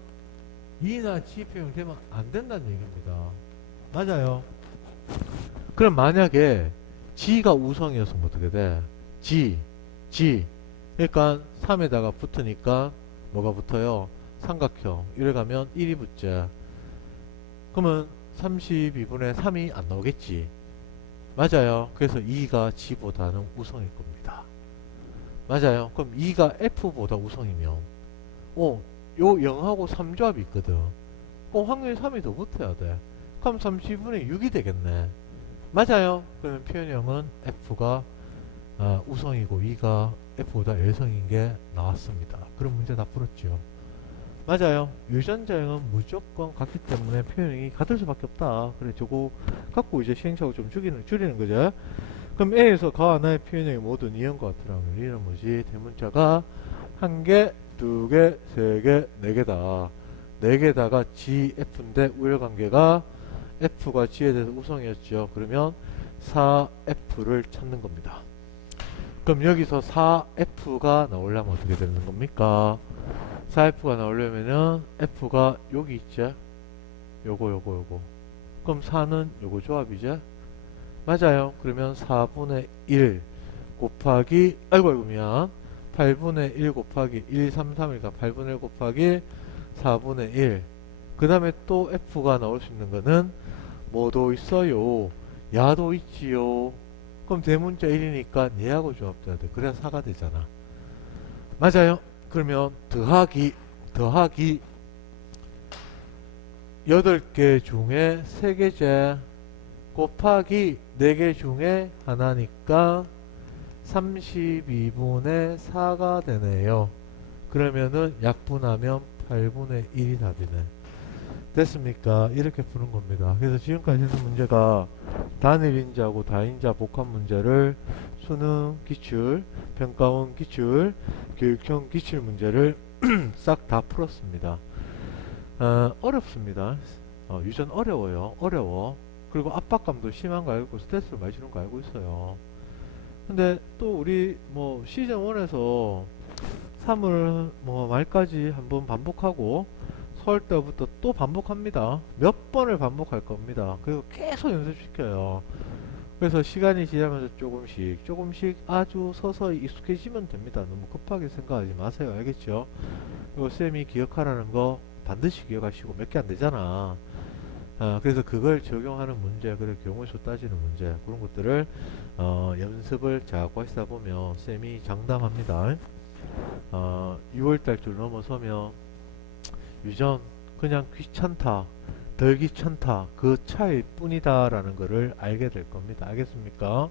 2나 G 표현 되면 안 된다는 얘기입니다. 맞아요. 그럼 만약에 G가 우성이었으면 어떻게 돼? G. 그러니까 3에다가 붙으니까 뭐가 붙어요? 삼각형. 이래 가면 1이 붙죠. 그러면 32분의 3이 안 나오겠지. 맞아요. 그래서 2가 G보다는 우성일 겁니다. 맞아요. 그럼 2가 F보다 우성이면 요 0하고 3조합이 있거든. 확률이 3이 더 붙어야 돼. 그럼 32분의 6이 되겠네. 맞아요. 그러면 표현형은 F가 우성이고 2가 F보다 열성인 게 나왔습니다. 그럼 문제 다 풀었죠. 맞아요. 유전자형은 무조건 같기 때문에 표현형이 같을 수밖에 없다. 그래, 저거 갖고 이제 시행착오 좀 줄이는 거죠. 그럼 A에서 가 하나의 표현형이 모두 니은과 같으라면 이는 뭐지? 대문자가 1개, 2개, 3개, 4개다. 4개다가 GF인데 우열관계가 F가 G에 대해서 우성이었죠. 그러면 4F를 찾는 겁니다. 그럼 여기서 4F가 나오려면 어떻게 되는 겁니까? 4F가 나오려면은 F가 여기 있죠. 요거. 그럼 4는 요거 조합이죠. 맞아요. 그러면 4분의 1 곱하기 아이고 미안 8분의 1 곱하기 1, 3, 3이니까 8분의 1 곱하기 4분의 1. 그 다음에 또 F가 나올 수 있는 거는 뭐도 있어요? 야도 있지요. 그럼 대문자 1이니까 얘하고 조합돼야 돼. 그래야 4가 되잖아. 맞아요. 그러면 더하기 8개 중에 3개제 곱하기 4개 중에 하나니까 32분의 4가 되네요. 그러면은 약분하면 8분의 1이 답이네. 됐습니까? 이렇게 푸는 겁니다. 그래서 지금까지 했던 문제가 단일인자하고 다인자 복합 문제를 수능 기출, 평가원 기출, 교육형 기출 문제를 싹 다 풀었습니다. 어렵습니다. 유전 어려워. 그리고 압박감도 심한 거 알고 스트레스를 많이 주는 거 알고 있어요. 근데 또 우리 뭐 시즌 1에서 3월 뭐 말까지 한번 반복하고 서울 때부터 또 반복합니다. 몇 번을 반복할 겁니다. 그리고 계속 연습시켜요. 그래서 시간이 지나면서 조금씩 아주 서서히 익숙해지면 됩니다. 너무 급하게 생각하지 마세요. 알겠죠? 그리고 쌤이 기억하라는 거 반드시 기억하시고 몇 개 안 되잖아. 그래서 그걸 적용하는 문제, 그리고 경우수 따지는 문제, 그런 것들을 연습을 자꾸 하시다 보면 쌤이 장담합니다. 6월달 줄 넘어서면 유전 그냥 귀찮다, 덜 귀찮다 그 차이일 뿐이다 라는 거를 알게 될 겁니다. 알겠습니까?